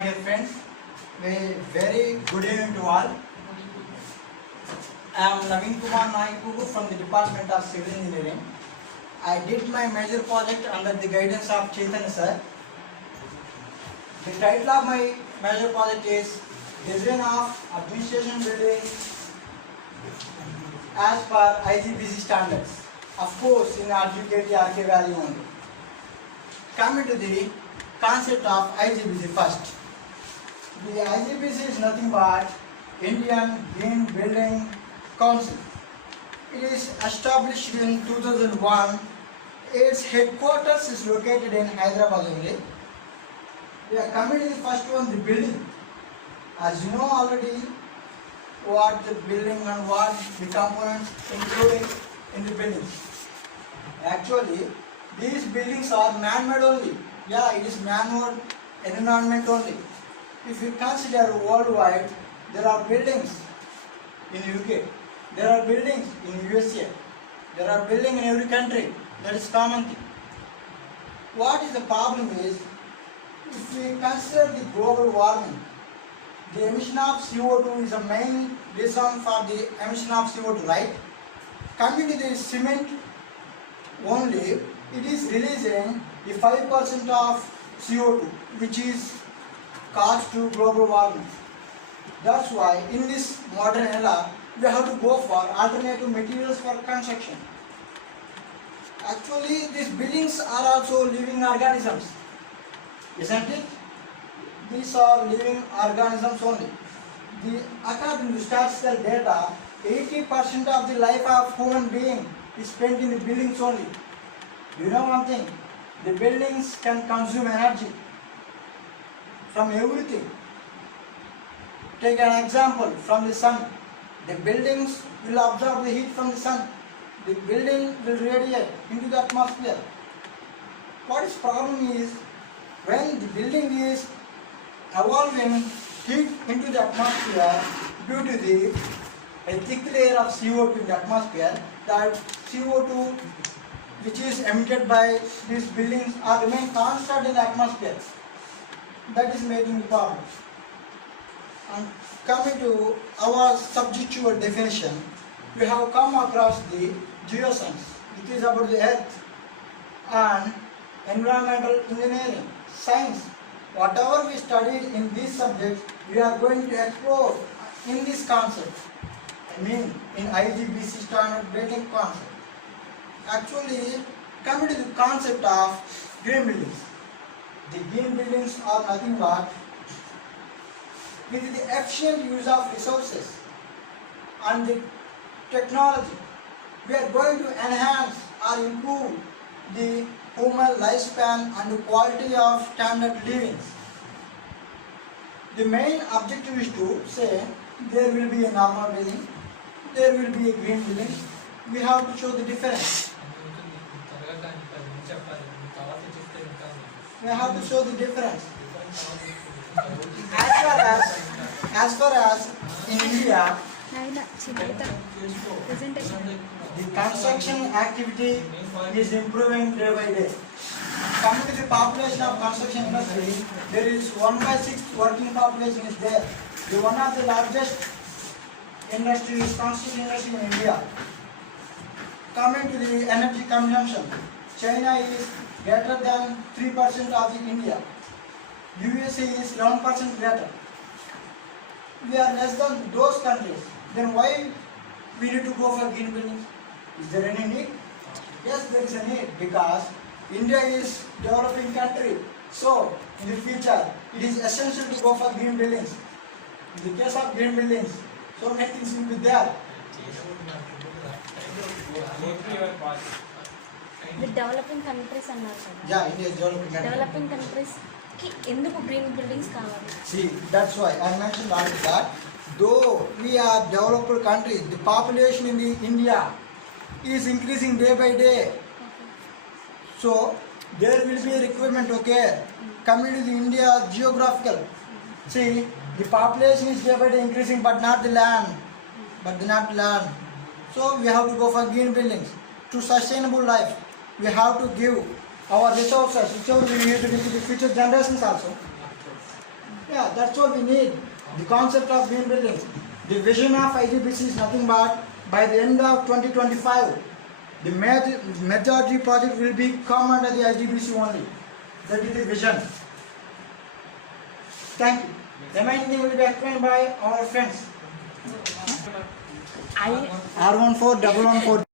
Dear friends, very good evening to all. I am Navitha S from the Department of Civil Engineering. I did my major project under the guidance of Chaitanya sir. The title of my major project is Design of Administration Building as per IGBC standards. Of course, in RGUKT RK Valley only. Coming to the concept of IGBC first. The IGBC is nothing but Indian Green Building Council. It is established in 2001. Its headquarters is located in Hyderabad only. We are coming to the first one, the building. As you know already, what the building and what the components included in the building. Actually, these buildings are man-made only. Yeah, it is man-made environment only. If you consider worldwide, there are buildings in UK, there are buildings in USA, there are buildings in every country. That is common thing. What is the problem is, if we consider the global warming, the emission of CO2 is the main reason for the emission of CO2, right? Coming to the cement only, it is releasing the 5% of CO2, which is caused to global warming. That's why in this modern era, we have to go for alternative materials for construction. Actually, these buildings are also living organisms, isn't it? These are living organisms only. According to statistical data, 80% of the life of human being is spent in the buildings only. You know one thing, the buildings can consume energy from everything. Take an example from the sun. The buildings will absorb the heat from the sun. The building will radiate into the atmosphere. What is problem is, when the building is evolving heat into the atmosphere due to the thick layer of CO2 in the atmosphere, that CO2 which is emitted by these buildings are remain constant in the atmosphere. That is making the problem. And coming to our subjectual definition, we have come across the geoscience, which is about the earth, and environmental engineering, science. Whatever we studied in these subjects, we are going to explore in this concept. I mean, in IGBC standard building concept. Actually, coming to the concept of green buildings. The green buildings are nothing but with the efficient use of resources and the technology, we are going to enhance or improve the human lifespan and the quality of standard living. The main objective is to say there will be a normal building, there will be a green building. We have to show the difference. We have to show the difference. As far as in India, the construction activity is improving day by day. Coming to the population of construction industry, there is 1/6 working population is there. The one of the largest industry is construction industry in India. Coming to the energy consumption, China is greater than 3% of the India. USA is 11% greater. We are less than those countries. Then why we need to go for green buildings? Is there any need? Yes, there is a need, because India is developing country. So in the future, it is essential to go for green buildings. In the case of green buildings, so many things will be there. The developing countries అన్నారు కదా. Yeah, India is developing country. Developing countries కి ఎందుకు green buildings కావాలి? See, that's why I mentioned already that though we are developed countries, the population in the India is increasing day by day. So there will be a requirement, okay, coming to the India geographical. See, the population is day by day increasing, but not the land. So we have to go for green buildings. To sustainable life, we have to give our resources, whichever we use it into the future generations also. Yeah, that's what we need. The concept of green buildings. The vision of IGBC is nothing but by the end of 2025, the majority project will be come under the IGBC only. That is the vision. Thank you. Remaining will be explained by our friends. I R14 114.